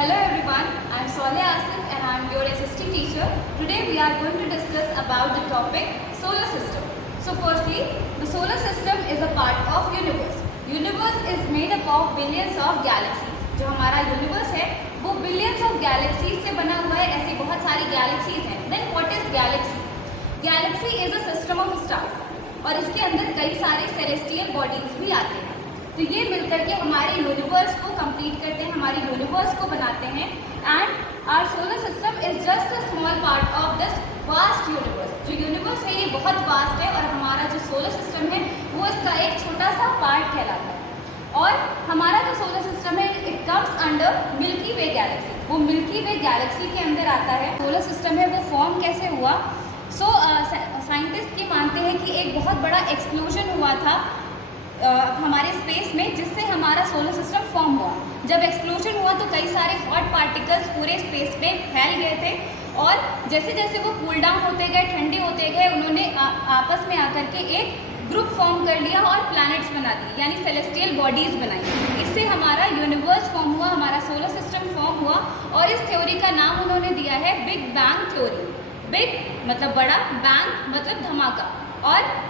Hello everyone, I am Soleh Asif and I am your SST teacher. Today we are going to discuss about the topic solar system. So firstly, the solar system is a part of universe. Universe is made up of billions of galaxies. जो हमारा universe है वो billions of galaxies से बना हुआ है. ऐसी बहुत सारी galaxies हैं. Then what is galaxy? Galaxy is a system of stars और इसके अंदर कई सारे celestial bodies भी आते हैं. तो ये मिलकर के हमारे यूनिवर्स को कंप्लीट करते हैं, हमारे यूनिवर्स को बनाते हैं. And our solar system is just a small part of this vast universe. जो यूनिवर्स है ये बहुत वास्ट है और हमारा जो सोलर सिस्टम है वो इसका एक छोटा सा पार्ट कहलाता है. और हमारा जो सोलर सिस्टम है it comes under milky way Galaxy. वो मिल्की वे गैलेक्सी के अंदर आता है. सोलर सिस्टम है वो फॉर्म कैसे हुआ? साइंटिस्ट ये मानते हैं कि एक बहुत बड़ा एक्सप्लोजन हुआ था हमारे स्पेस में जिससे हमारा सोलर सिस्टम फॉर्म हुआ. जब एक्सप्लोजन हुआ तो कई सारे हॉट पार्टिकल्स पूरे स्पेस में फैल गए थे और जैसे जैसे वो कूल डाउन होते गए, ठंडे होते गए, उन्होंने आपस में आकर के एक ग्रुप फॉर्म कर लिया और प्लैनेट्स बना दिए, यानी सेलेस्टियल बॉडीज बनाई. इससे हमारा यूनिवर्स फॉर्म हुआ, हमारा सोलर सिस्टम फॉर्म हुआ और इस थ्योरी का नाम उन्होंने दिया है बिग बैंग थ्योरी. बिग मतलब बड़ा, बैंग मतलब धमाका और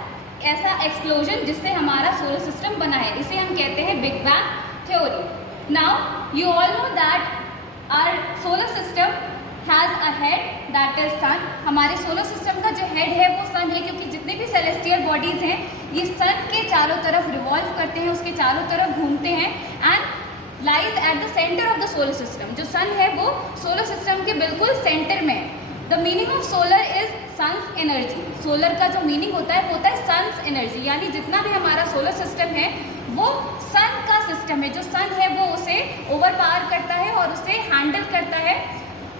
ऐसा एक्सप्लोजन जिससे हमारा सोलर सिस्टम बना है, इसे हम कहते हैं big bang theory. Now you all know that our solar system has a head that is sun. हमारे सोलर सिस्टम का जो हेड है वो सन है, क्योंकि जितने भी सेलेस्टियल बॉडीज हैं ये सन के चारों तरफ रिवॉल्व करते हैं, उसके चारों तरफ घूमते हैं. And lies at the centre of the solar system. जो सन है वो सोलर सिस्टम के बिल्कुल सेंटर में है. The meaning of solar is sun's energy. Solar का जो मीनिंग होता है वो होता है सन्स एनर्जी, यानी जितना भी हमारा सोलर सिस्टम है वो सन का सिस्टम है. जो सन है वो उसे ओवर पावर करता है और उसे हैंडल करता है.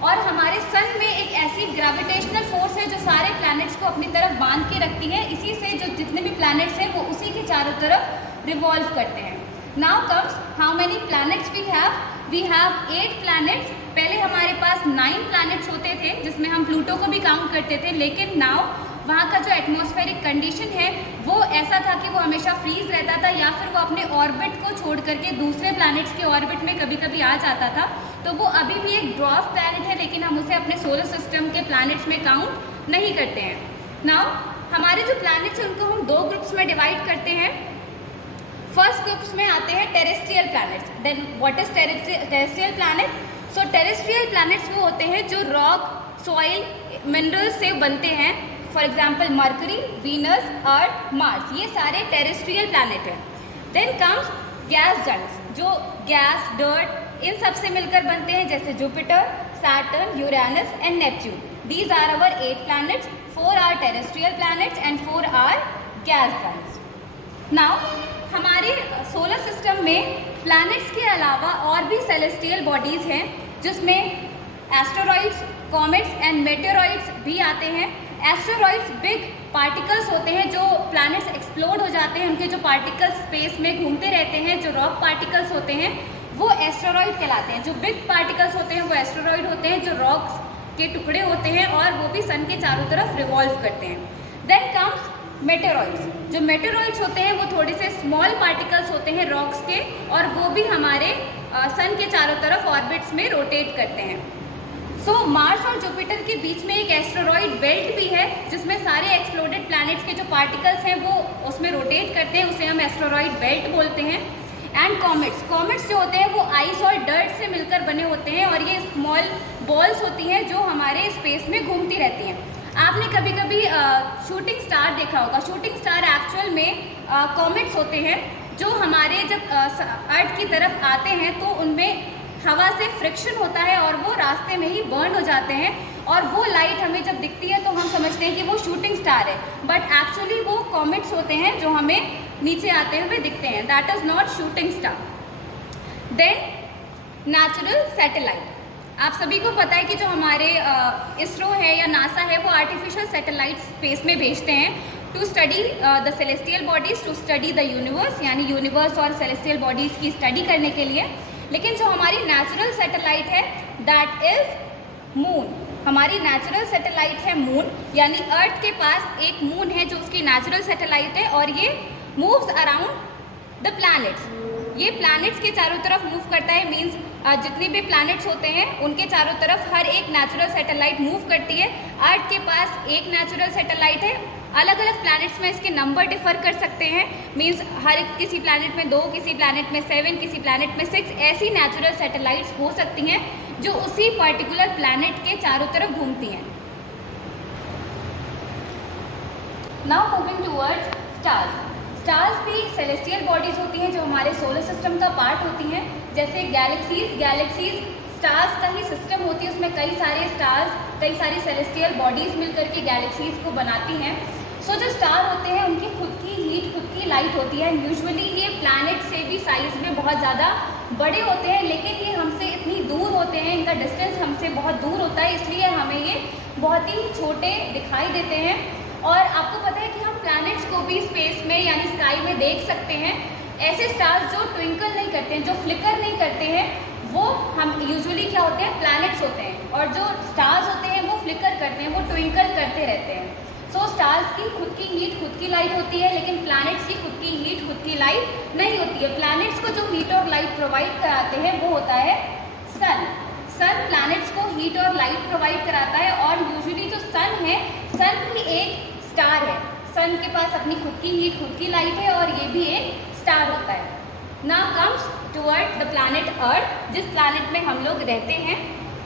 और हमारे सन में एक ऐसी ग्रेविटेशनल फोर्स है जो सारे प्लैनेट्स को अपनी तरफ बांध के रखती है. इसी से जो जितने भी प्लैनेट्स हैं वो उसी के चारों तरफ रिवॉल्व करते हैं. Now comes how many planets we have. We have 8 planets. पहले हमारे पास 9 प्लैनेट्स होते थे जिसमें हम प्लूटो को भी काउंट करते थे, लेकिन नाउ वहाँ का जो एटमॉस्फेरिक कंडीशन है वो ऐसा था कि वो हमेशा फ्रीज रहता था या फिर वो अपने ऑर्बिट को छोड़ करके दूसरे प्लैनेट्स के ऑर्बिट में कभी कभी आ जाता था. तो वो अभी भी एक ड्वार्फ प्लैनेट है, लेकिन हम उसे अपने सोलर सिस्टम के प्लैनेट्स में काउंट नहीं करते हैं. नाउ हमारे जो प्लैनेट्स हैं उनको हम 2 ग्रुप्स में डिवाइड करते हैं. फर्स्ट ग्रुप्स में आते हैं terrestrial planets. Then what is terrestrial planet? So terrestrial planets वो होते हैं जो रॉक, सॉइल, मिनरल्स से बनते हैं. For example Mercury, Venus, Earth, Mars, ये सारे टेरेस्ट्रियल प्लैनेट हैं. देन कम्स गैस जंक्स, जो गैस, डर्ट इन सब से मिलकर बनते हैं, जैसे Jupiter, Saturn, Uranus and Neptune. These are our 8 planets. 4 are terrestrial planets and 4 are gas giants. Now हमारे सोलर सिस्टम में प्लैनेट्स के अलावा और भी सेलेस्टियल बॉडीज़ हैं जिसमें एस्टेरॉइड्स, कॉमेट्स एंड मेटेरॉइड्स भी आते हैं. एस्टेरॉइड्स बिग पार्टिकल्स होते हैं. जो प्लैनेट्स एक्सप्लोड हो जाते हैं उनके जो पार्टिकल्स स्पेस में घूमते रहते हैं, जो रॉक पार्टिकल्स होते हैं वो एस्टेरॉइड कहलाते हैं. जो बिग पार्टिकल्स होते हैं वो एस्टेरॉइड होते हैं, जो रॉक्स के टुकड़े होते हैं और वो भी सन के चारों तरफ रिवॉल्व करते हैं. Then comes meteoroids. जो मेटेरॉइड्स होते हैं वो थोड़े से स्मॉल पार्टिकल्स होते हैं रॉक्स के, और वो भी हमारे सन के चारों तरफ ऑर्बिट्स में रोटेट करते हैं. सो मार्स और जुपिटर के बीच में एक एस्टेरॉइड बेल्ट भी है जिसमें सारे एक्सप्लोडेड प्लैनेट्स के जो पार्टिकल्स हैं वो उसमें रोटेट करते हैं, उसे हम एस्टेरॉइड बेल्ट बोलते हैं. एंड कॉमेट्स जो होते हैं वो आइस और डर्ट से मिलकर बने होते हैं और ये स्मॉल बॉल्स होती हैं जो हमारे स्पेस में घूमती रहती हैं. आपने कभी कभी शूटिंग स्टार देखा होगा. शूटिंग स्टार एक्चुअल में कॉमेट्स होते हैं जो हमारे जब अर्थ की तरफ आते हैं तो उनमें हवा से फ्रिक्शन होता है और वो रास्ते में ही बर्न हो जाते हैं, और वो लाइट हमें जब दिखती है तो हम समझते हैं कि वो शूटिंग स्टार है, बट एक्चुअली वो कॉमेट्स होते हैं जो हमें नीचे आते हुए दिखते हैं. That is not shooting star. Then natural satellite. आप सभी को पता है कि जो हमारे इसरो है या नासा है वो आर्टिफिशियल सैटेलाइट स्पेस में भेजते हैं to study the celestial bodies, to study the universe, यानी यूनिवर्स और सेलेस्टियल बॉडीज़ की स्टडी करने के लिए. लेकिन जो हमारी नेचुरल सैटेलाइट है दैट इज़ मून. हमारी नेचुरल सैटेलाइट है मून, यानी अर्थ के पास एक मून है जो उसकी नेचुरल सैटेलाइट है और ये मूव्स अराउंड द प्लैनेट्स. ये प्लैनेट्स के चारों तरफ मूव करता है, मींस जितने भी प्लैनेट्स होते हैं उनके चारों तरफ हर एक नेचुरल सैटेलाइट मूव करती है। अर्थ के पास एक नेचुरल सैटेलाइट है। अलग अलग प्लैनेट्स में इसके नंबर डिफर कर सकते हैं, मींस हर किसी प्लैनेट में 2, किसी प्लैनेट में 7, किसी प्लैनेट में 6 ऐसी नेचुरल सैटेलाइट्स हो सकती हैं जो उसी पर्टिकुलर प्लैनेट के चारों तरफ घूमती हैं। Now moving towards stars. Stars भी सेलेस्टियल बॉडीज होती हैं जो हमारे सोलर सिस्टम का पार्ट होती हैं। जैसे गैलेक्सीज स्टार्स का ही सिस्टम होती है, उसमें कई सारे स्टार्स, कई सारी सेलेस्टियल बॉडीज मिलकर के गैलेक्सीज को बनाती हैं। सो जो स्टार होते हैं उनकी खुद की हीट, खुद की लाइट होती है। यूजुअली ये प्लैनेट से भी साइज में बहुत ज़्यादा बड़े होते हैं, लेकिन ये हमसे इतनी दूर होते हैं, इनका डिस्टेंस हमसे बहुत दूर होता है, इसलिए हमें ये बहुत ही छोटे दिखाई देते हैं। और आपको पता है कि हम प्लैनेट्स को भी स्पेस में यानी स्काई में देख सकते हैं। ऐसे स्टार्स जो ट्विंकल नहीं करते हैं, जो फ्लिकर नहीं करते हैं, वो हम यूजुअली क्या होते हैं, प्लैनेट्स होते हैं। और जो स्टार्स होते हैं वो फ्लिकर करते हैं, वो ट्विंकल करते रहते हैं। सो स्टार्स की खुद की हीट, खुद की लाइट होती है, लेकिन प्लैनेट्स की खुद की हीट, खुद की लाइट नहीं होती है। प्लैनेट्स को जो हीट और लाइट प्रोवाइड कराते हैं वो होता है सन। सन प्लैनेट्स को हीट और लाइट प्रोवाइड कराता है। और यूजुअली जो सन है, सन भी एक स्टार है। सन के पास अपनी खुद की हीट, खुद की लाइट है और ये भी एक स्टार होता है। Now comes toward the planet earth, जिस प्लैनेट में हम लोग रहते हैं।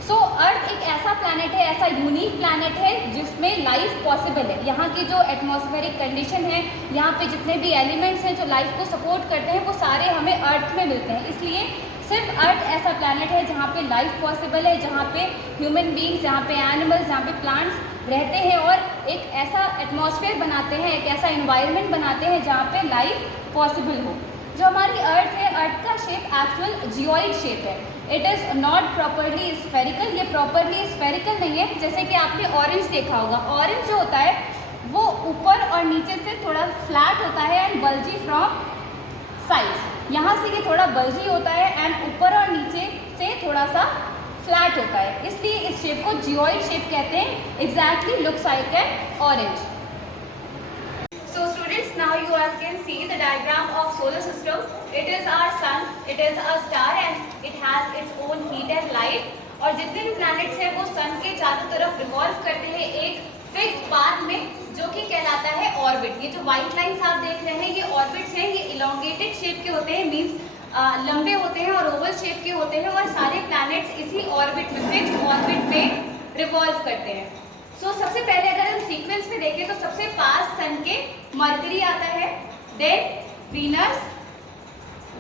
सो अर्थ एक ऐसा प्लैनेट है, ऐसा यूनिक प्लैनेट है जिसमें लाइफ पॉसिबल है। यहाँ की जो एटमॉस्फेरिक कंडीशन है, यहाँ पे जितने भी एलिमेंट्स हैं जो लाइफ को सपोर्ट करते हैं, वो सारे हमें अर्थ में मिलते हैं। इसलिए सिर्फ अर्थ ऐसा प्लैनेट है जहाँ पे लाइफ पॉसिबल है, जहाँ पे ह्यूमन बींग्स, जहाँ पे एनिमल्स, जहाँ पे प्लांट्स रहते हैं और एक ऐसा एटमॉस्फेयर बनाते हैं, एक ऐसा इन्वायरमेंट बनाते हैं जहाँ पे लाइफ पॉसिबल हो। जो हमारी अर्थ है, अर्थ का शेप एक्चुअल जियोइड शेप है। It is not properly spherical. ये प्रॉपरली स्फेरिकल नहीं है। जैसे कि आपने ऑरेंज देखा होगा, ऑरेंज जो होता है वो ऊपर और नीचे से थोड़ा फ्लैट होता है एंड बल्जी फ्रॉम साइड। यहाँ से ये थोड़ा बल्जी होता है एंड ऊपर और नीचे से थोड़ा सा फ्लैट होता है, इसलिए इस शेप को जियोइड शेप कहते हैं। Exactly looks like an orange. So students, now you all can see the diagram of solar system. It is our sun, it is a star and it has its own heat and light. और जितने भी planets हैं वो सन के चारों तरफ revolve करते हैं एक फिक्स पाथ में, जो कि कहलाता है ऑर्बिट। ये जो व्हाइट लाइंस आप देख रहे हैं, ये ऑर्बिट्स हैं। ये इलोंगेटेड शेप के होते हैं, मीन्स लंबे होते हैं और ओवल शेप के होते हैं। और सारे प्लैनेट्स इसी ऑर्बिट में, फिक्स ऑर्बिट में रिवॉल्व करते हैं। सो सबसे पहले अगर हम सीक्वेंस में देखें तो सबसे पास सन के मरकरी आता है, देन वीनस,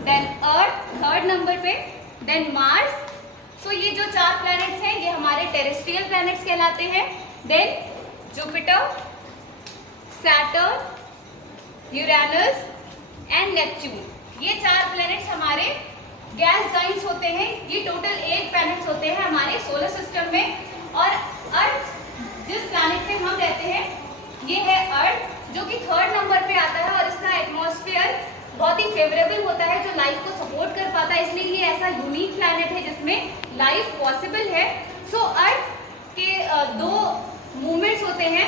देन अर्थ थर्ड नंबर पे, देन मार्स। सो ये जो 4 प्लैनेट्स हैं ये हमारे टेरेस्ट्रियल प्लैनेट्स कहलाते हैं। Then Jupiter, Saturn, Uranus and Neptune. ये 4 प्लैनेट्स हमारे गैस जाइंट्स होते हैं। ये टोटल 8 प्लैनेट्स होते हैं हमारे सोलर सिस्टम में। और अर्थ जिस प्लैनेट पे हम रहते हैं ये है अर्थ, जो कि थर्ड नंबर पे आता है और इसका एटमॉस्फेयर बहुत ही फेवरेबल होता है जो लाइफ को सपोर्ट कर पाता है। इसलिए ये ऐसा यूनिक प्लैनेट है जिसमें लाइफ पॉसिबल है। सो अर्थ के 2 मूवमेंट्स होते हैं,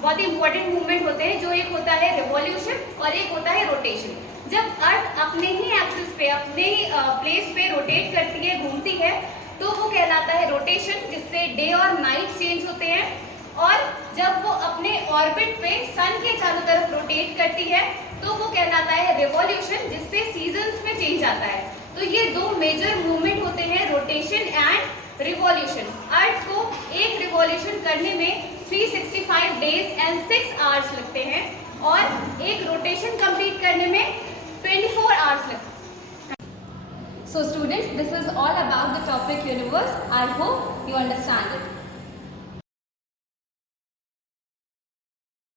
बहुत ही इंपॉर्टेंट मूवमेंट होते हैं, जो एक होता है रिवॉल्यूशन और एक होता है रोटेशन। जब अर्थ अपने ही एक्सिस पे, अपने ही प्लेस पे रोटेट करती है, घूमती है, तो वो कहलाता है रोटेशन, जिससे डे और नाइट चेंज होते हैं। और जब वो अपने ऑर्बिट पे सन के चारों तरफ रोटेट करती है तो वो कहलाता है रिवॉल्यूशन, जिससे सीजन्स में चेंज आता है। तो ये 2 मेजर मूवमेंट होते हैं, रोटेशन एंड रिवॉल्यूशन। अर्थ को एक रिवॉल्यूशन करने में 365 डेज एंड 6 आवर्स लगते हैं और एक रोटेशन कंप्लीट करने में 24 आवर्स लगते हैं। So students, this is all about the topic universe. I hope you understand it.